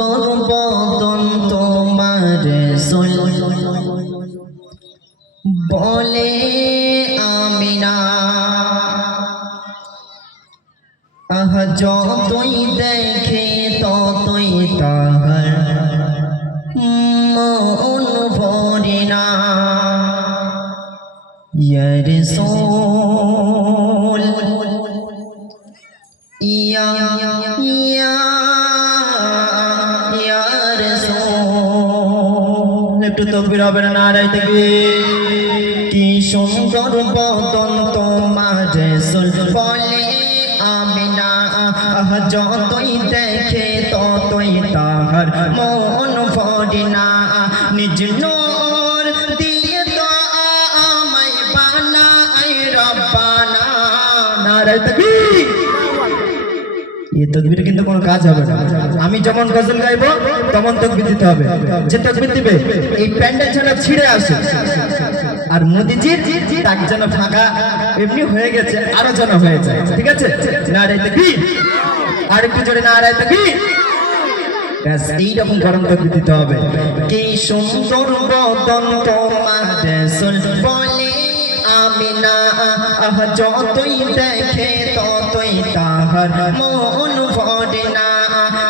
সুন্দর বদন তোমার রাসূল বলে আমিনা আহা যতই দেখে ততই তাহার মন ভরে না ইয়া রাসূল ইয়া ইয়া ইয়া রাসূল একটু তাকবীর হবে না নারায়ে তাকবীর কি সুন্দর বদন তোমার রাসূল বলে আমিনা আহা যতই দেখে ততই তাহার মন ভরে না নিজ নূর দিয়ে তো আমায় বানায় রব্বানা নারায়ে তাকবীর এই তাকবীরে কিন্তু কোনো কাজ হবে না আমি যখন গজল গাইবো তখন তাকবীর দিতে হবে যে তাকবীর দিবে এই প্যান্ডেল যেন ছিঁড়ে আসে আর মোদিজির তাক যেন ফাঁকা এমনি হয়ে গেছে আরো যেন হয়ে যায় ঠিক আছে নারায়ে তাকবীর আর একটু জোরে নারায়ে তাকবীর ব্যাস এইরকম গরম তাকবীর দিতে হবে কি সুন্দর বদন তোমার রাসূল বলে আমিনা আহা যতই দেখে ততই তাহার মন ভরে না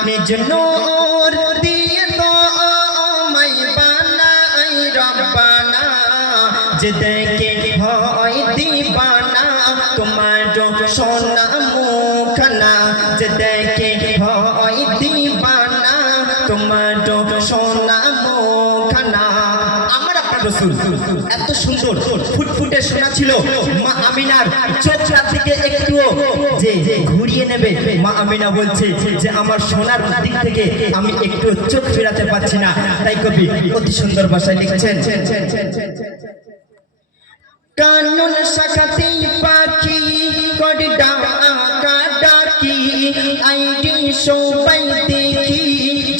নিজ নূর দিয়ে তো আমায় বানায় রব্বানা যে দেখে হয় দিবানা তোমার সোনা মুখখানা যে দেখে হয় দিবানা তোমার সোনা মুখখানা আমার আপনার রাসূল এত সুন্দর ফুটফুটে সোনা ছিল মা আমিনার চোখটা থেকে একটু যে ঘুরিয়ে নেবে মা আমিনা বলছে যে আমার সোনার দিক থেকে আমি একটু চোখ ফেরাতে পারছি না তাই কবি অতি সুন্দর ভাষায় লিখছেন কানন শাখাতে পাখি করে ডাকা ডাকি আইডি সবাই দেখি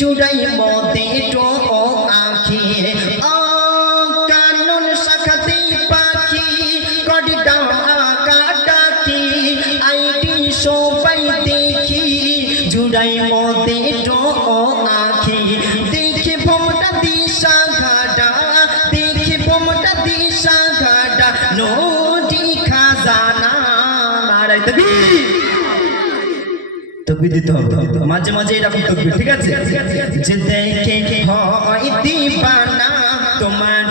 চুরাই মতে তো আখি কানন শাখাতে পাখি করে ডাকা ডাকি আইডি সবাই দেখি চুরাই মতে তো আখি দেখে ভোমটা দিশা ঘাটা দেখে ভোমটা দিশা ঘাটা নদী খাজানা নারায়ে তাকবীর তাকবীর দিতে হবে মাঝে মাঝে এরকম তাকবীর ঠিক আছে যে দেখে হয় দিবানা তোমার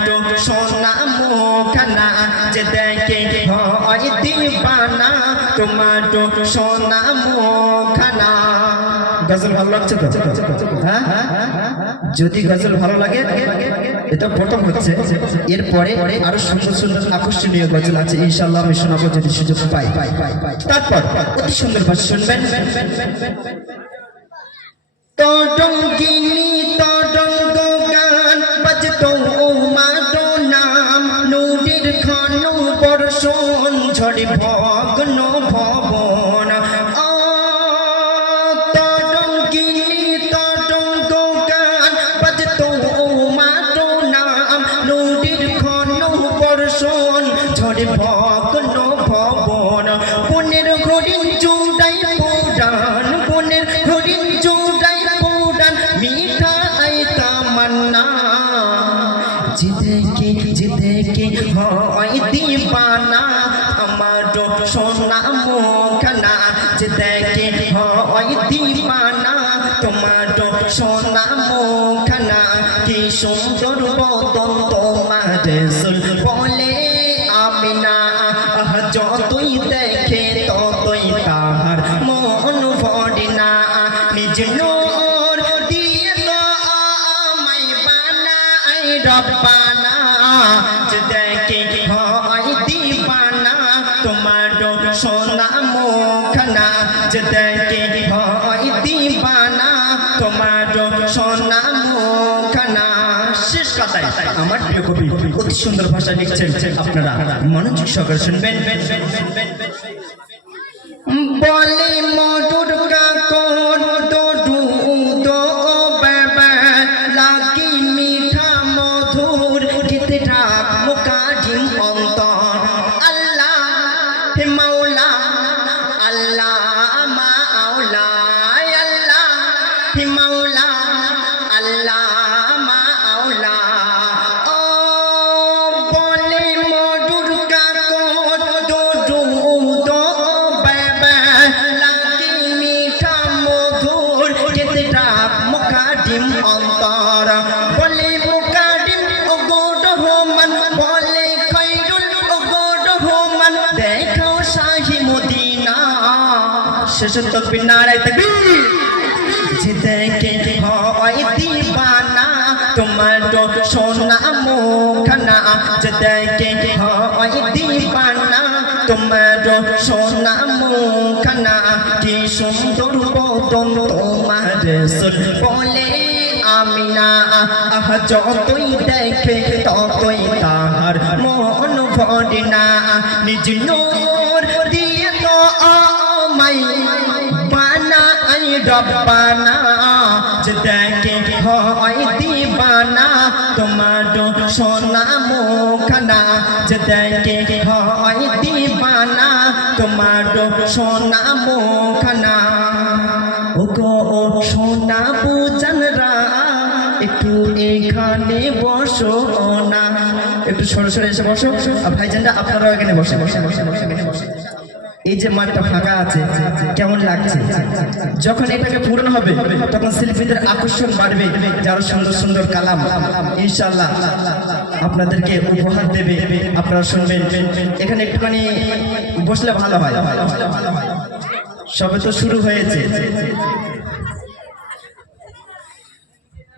সোনা মুখখানা যে দেখে হয় দিবানা তোমার সোনা মুখখানা গজল ভালো লাগছে তো হ্যাঁ যদি গজল ভালো লাগে এটা প্রথম হচ্ছে এরপরে আরো সুন্দর সুন্দর আকর্ষণীয় গজল আছে ইনশাআল্লাহ আমি শোনাবো যদি সুযোগ পাই তারপর অতি সুন্দর ভাষা শুনবেন তরঙ্গিনী তরঙ্গ গান বাজতো ও মাতো নাম নদীর ঘন বর্ষণ ঝড়ে ভগ্ন ভবন তরঙ্গিনী তরঙ্গ গান বাজতো ও মাতো নাম নদীর ঘন বর্ষণ ঝড়ে ভগ্ন ভবন বনের হরিণ চূড়াই পুরাণ বনের হরিণ চূড়াই পুরাণ মিঠা আই তামান্না যে দেখে হয় দিবানা আমার সোনা মুখখানা যে দেখে হয় দিবানা তোমার সোনা মুখখানা কি সুন্দর বদন তোমার রাসূল বলে আমিনা যতই দেখে ততই তাহার মন ভরে না নিজ নূর দিয়ে তো আমায় বানায় রব্বানা যে দেখে হয় দিবানা তোমার সোনা মুখখানা যে দেখে হয় দিবানা তোমার সোনা মুখখানা শেষ কথায় আমার প্রিয় কবি অতি সুন্দর ভাষা লিখছেন আপনারা মনোযোগ সহকারে শুনবেন বলে মধুর কাকর দডু দো বাবা লাগি মিঠা মধুর গীত রাগ মুকাজিম অন্তর আল্লাহ হে মাওলা আল্লাহ মাওলা আল্লাহ হে মাওলা আজিম অন্তর বলে মুকারিম ও গোড রহমান বলে খৈরুল ও গোড রহমান দেখাও শাহী মদিনা শেষ তকবীর নারায়ে তাকবীর যে দেখে হয় দিবানা তোমার সোনা মুখখানা যে দেখে হয় দিবানা তোমার সোনা মুখখানা কি সুন্দর বদন তোমার রাসূল বলে আমিনা আহ যতই দেখে ততই তাহার মন ভরে না নিজ নূর দিয়ে তো আমায় বানাই রব্বানা যে দেখে হয় দিবানা তোমার সোনা মুখখানা যে দেখে হয় দিবানা তোমার সোনা মুখখানা ও গো সোনা বুজানরা একটু এখানে বসো না একটু সরে সরে এসে বসো আর ভাইজানরা আপনারাও এখানে বসে বসে বসে বসে বসে এই যে মাঠটা ফাঁকা আছে কেমন লাগছে যখন এটাকে পূরণ হবে তখন শিল্পীদের আকর্ষণ বাড়বে যারা সুন্দর সুন্দর কালাম ইনশাআল্লাহ আপনাদেরকে উপহার দেবে আপনারা শুনবেন এখানে একটুখানি বসলে ভালো হয় সবে তো শুরু হয়েছে